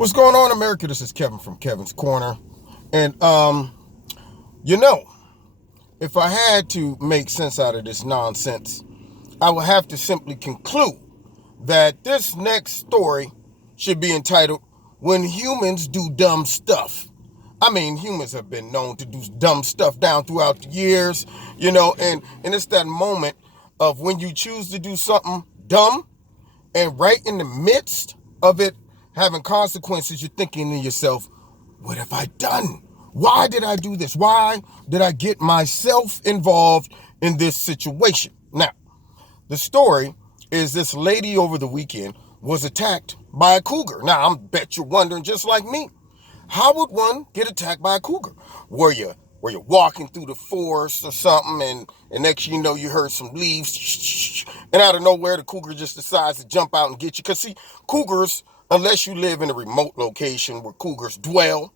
What's going on, America? This is Kevin from Kevin's Corner. And, if I had to make sense out of this nonsense, I would have to simply conclude that this next story should be entitled, When Humans Do Dumb Stuff. I mean, humans have been known to do dumb stuff down throughout the years, and it's that moment of when you choose to do something dumb, and right in the midst of it having consequences, you're thinking to yourself, what have I done? Why did I do this? Why did I get myself involved in this situation? Now, the story is this lady over the weekend was attacked by a cougar. Now, I bet you're wondering, just like me, how would one get attacked by a cougar? Were you walking through the forest or something, and next you know you heard some leaves, and out of nowhere the cougar just decides to jump out and get you? Because see, cougars, unless you live in a remote location where cougars dwell,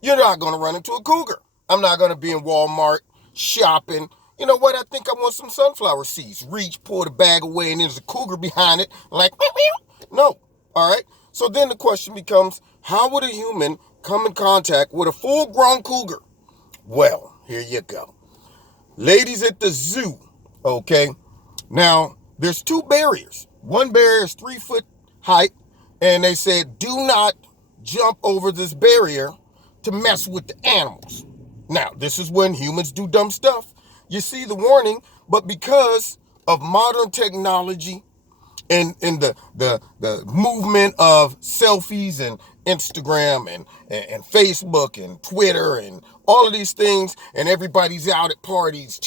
you're not going to run into a cougar. I'm not going to be in Walmart shopping. You know what? I think I want some sunflower seeds. Reach, pull the bag away, and there's a cougar behind it. Like, no. All right? So then the question becomes, how would a human come in contact with a full-grown cougar? Well, here you go. Ladies at the zoo, okay? Now, there's two barriers. One barrier is 3 foot height, and they said, do not jump over this barrier to mess with the animals. Now, this is when humans do dumb stuff. You see the warning, but because of modern technology and the movement of selfies and Instagram and Facebook and Twitter and all of these things, and everybody's out at parties,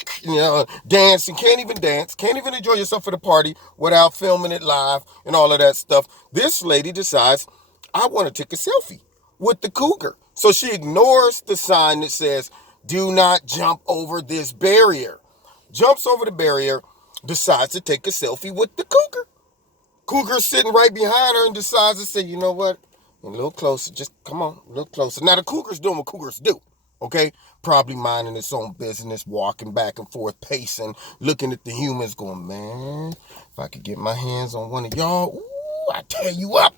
dancing, can't even enjoy yourself at a party without filming it live and all of that stuff. This lady decides, I want to take a selfie with the cougar. So she ignores the sign that says, do not jump over this barrier. Jumps over the barrier, decides to take a selfie with the cougar. Cougar's sitting right behind her and decides to say, you know what? A little closer, just come on, a little closer. Now the cougar's doing what cougars do, okay? Probably minding its own business, walking back and forth, pacing, looking at the humans going, man, if I could get my hands on one of y'all, ooh, I tear you up.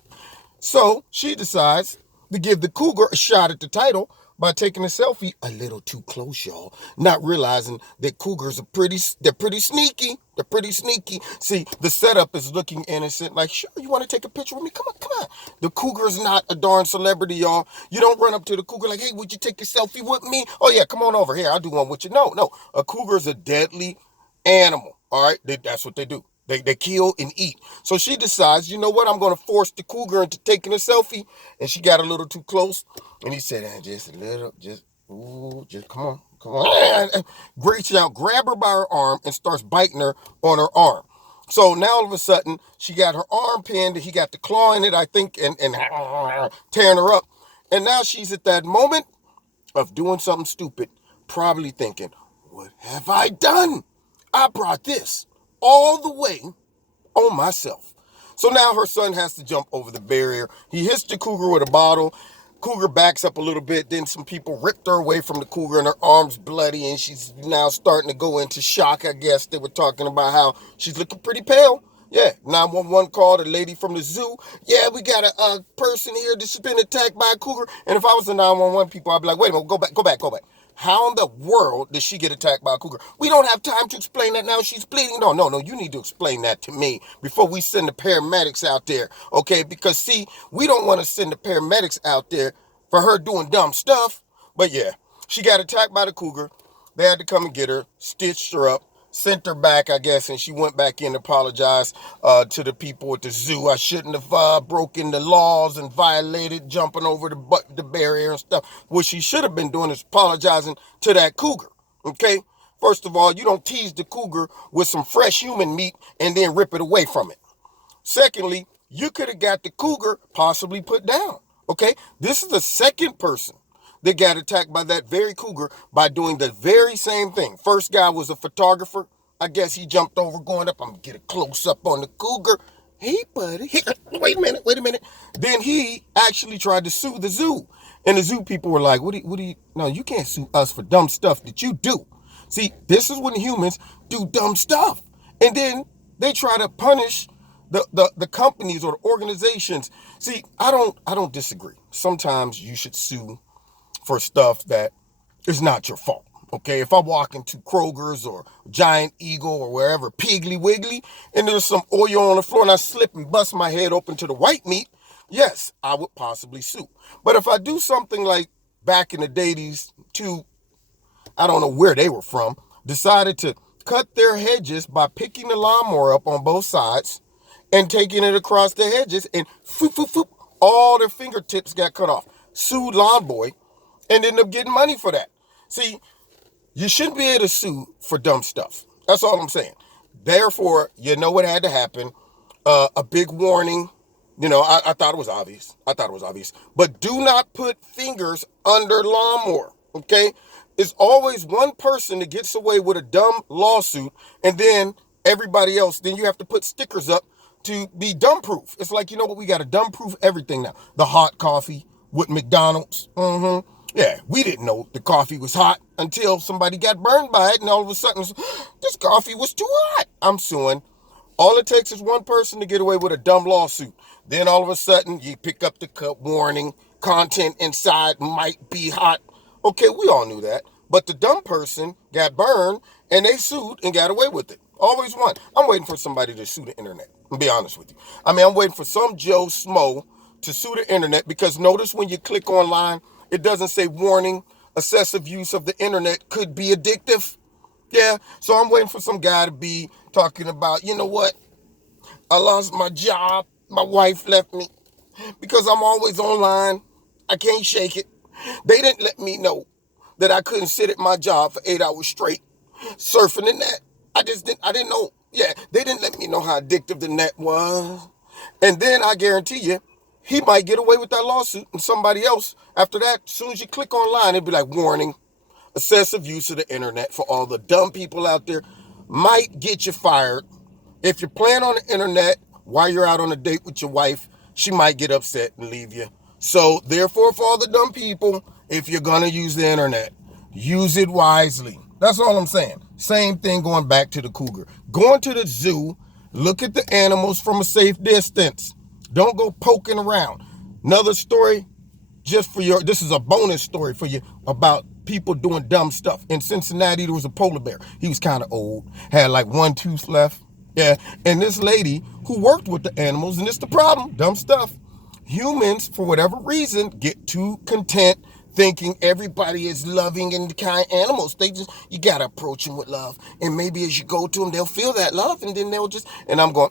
So she decides to give the cougar a shot at the title by taking a selfie a little too close, y'all. Not realizing that cougars are pretty sneaky. They're pretty sneaky. See, the setup is looking innocent. Like, sure, you want to take a picture with me? Come on. The cougar's not a darn celebrity, y'all. You don't run up to the cougar like, hey, would you take a selfie with me? Oh, yeah, come on over here. I'll do one with you. No. A cougar's a deadly animal, all right? That's what they do. They kill and eat. So she decides, you know what? I'm going to force the cougar into taking a selfie. And she got a little too close. And he said, just a little, just come on. Reach out, grab her by her arm, and starts biting her on her arm. So now all of a sudden, she got her arm pinned. He got the claw in it, I think, and tearing her up. And now she's at that moment of doing something stupid, probably thinking, what have I done? I brought this all the way on myself. So now her son has to jump over the barrier. He hits the cougar with a bottle. Cougar backs up a little bit. Then some people ripped her away from the cougar and her arm's bloody, and she's now starting to go into shock, I guess. They were talking about how she's looking pretty pale. Yeah, 911 called a lady from the zoo. Yeah, we got a person here that's been attacked by a cougar. And if I was the 911 people, I'd be like, wait a minute, go back. How in the world did she get attacked by a cougar? We don't have time to explain that now. She's bleeding. No. You need to explain that to me before we send the paramedics out there, okay? Because, see, we don't want to send the paramedics out there for her doing dumb stuff. But, yeah, she got attacked by the cougar. They had to come and get her, stitched her up, sent her back, I guess, and she went back in to apologize to the people at the zoo. I shouldn't have broken the laws and violated jumping over the barrier and stuff. What she should have been doing is apologizing to that cougar, okay? First of all, you don't tease the cougar with some fresh human meat and then rip it away from it. Secondly, you could have got the cougar possibly put down, okay? This is the second person that got attacked by that very cougar by doing the very same thing. First guy was a photographer. I guess he jumped over going up. I'm going to get a close-up on the cougar. Hey, buddy. Wait a minute. Then he actually tried to sue the zoo. And the zoo people were like, no, you can't sue us for dumb stuff that you do. See, this is when humans do dumb stuff. And then they try to punish the companies or the organizations. See, I don't disagree. Sometimes you should sue for stuff that is not your fault. Okay, if I walk into Kroger's or Giant Eagle or wherever, Piggly Wiggly, and there's some oil on the floor and I slip and bust my head open to the white meat, yes, I would possibly sue. But if I do something like back in the day, these two, I don't know where they were from, decided to cut their hedges by picking the lawnmower up on both sides and taking it across the hedges, and foop, foop, foop, all their fingertips got cut off. Sued Lawn Boy and ended up getting money for that. See, you shouldn't be able to sue for dumb stuff. That's all I'm saying. Therefore, you know what had to happen. A big warning. You know, I thought it was obvious. But do not put fingers under lawnmower, okay? It's always one person that gets away with a dumb lawsuit, and then everybody else, then you have to put stickers up to be dumb proof. It's like, you know what, we got to dumb proof everything now. The hot coffee with McDonald's. Yeah, we didn't know the coffee was hot until somebody got burned by it, and all of a sudden, this coffee was too hot. I'm suing. All it takes is one person to get away with a dumb lawsuit. Then all of a sudden, you pick up the cup warning, content inside might be hot. Okay, we all knew that. But the dumb person got burned, and they sued and got away with it. Always one. I'm waiting for somebody to sue the internet, I'll be honest with you. I mean, I'm waiting for some Joe Smo to sue the internet, because notice when you click online, it doesn't say warning, excessive use of the internet could be addictive. Yeah, so I'm waiting for some guy to be talking about, you know what, I lost my job, my wife left me, because I'm always online, I can't shake it. They didn't let me know that I couldn't sit at my job for 8 hours straight, surfing the net. I didn't know. Yeah, they didn't let me know how addictive the net was. And then I guarantee you, he might get away with that lawsuit, and somebody else, after that, as soon as you click online, it'd be like, warning, excessive use of the internet for all the dumb people out there, might get you fired. If you're playing on the internet while you're out on a date with your wife, she might get upset and leave you. So therefore, for all the dumb people, if you're going to use the internet, use it wisely. That's all I'm saying. Same thing going back to the cougar. Going to the zoo, look at the animals from a safe distance. Don't go poking around. Another story, this is a bonus story for you about people doing dumb stuff. In Cincinnati, there was a polar bear. He was kind of old, had like one tooth left. Yeah, and this lady who worked with the animals, and it's the problem, dumb stuff. Humans, for whatever reason, get too content thinking everybody is loving and kind animals. You gotta approach them with love, and maybe as you go to them, they'll feel that love, and then they'll and I'm going,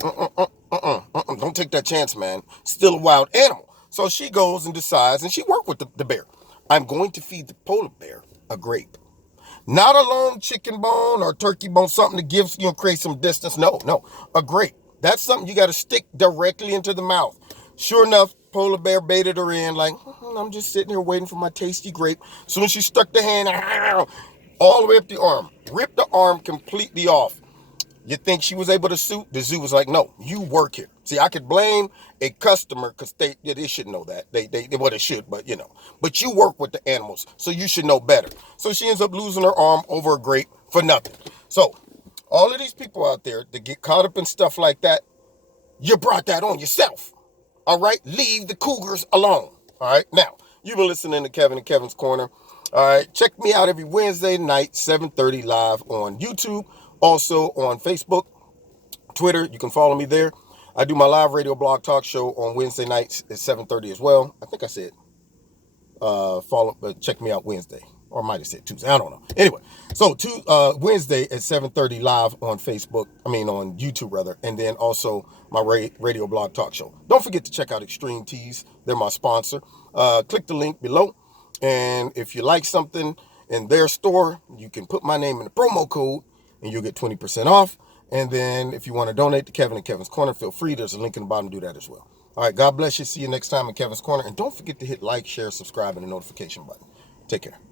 don't take that chance, man. Still a wild animal. So she goes and decides, and she worked with the bear. I'm going to feed the polar bear a grape. Not a long chicken bone or turkey bone, something that gives, create some distance. No, a grape. That's something you got to stick directly into the mouth. Sure enough, polar bear baited her in, like, I'm just sitting here waiting for my tasty grape. Soon as she stuck the hand all the way up the arm, ripped the arm completely off. You think she was able to sue? The zoo was like, no, you work here. See, I could blame a customer because they should know that. They should, but But you work with the animals, so you should know better. So she ends up losing her arm over a grape for nothing. So all of these people out there that get caught up in stuff like that, you brought that on yourself. All right? Leave the cougars alone. All right? Now, you've been listening to Kevin and Kevin's Corner. All right? Check me out every Wednesday night, 7:30 live on YouTube. Also on Facebook, Twitter, you can follow me there. I do my live radio blog talk show on Wednesday nights at 7:30 as well. I think I said check me out Wednesday, or I might have said Tuesday. I don't know. Anyway, so Wednesday at 7:30 live on on YouTube rather, and then also my radio blog talk show. Don't forget to check out Extreme Teas. They're my sponsor. Click the link below, and if you like something in their store, you can put my name in the promo code, and you'll get 20% off. And then if you want to donate to Kevin and Kevin's Corner, feel free. There's a link in the bottom. Do that as well. All right, God bless you. See you next time in Kevin's Corner. And don't forget to hit like, share, subscribe, and the notification button. Take care.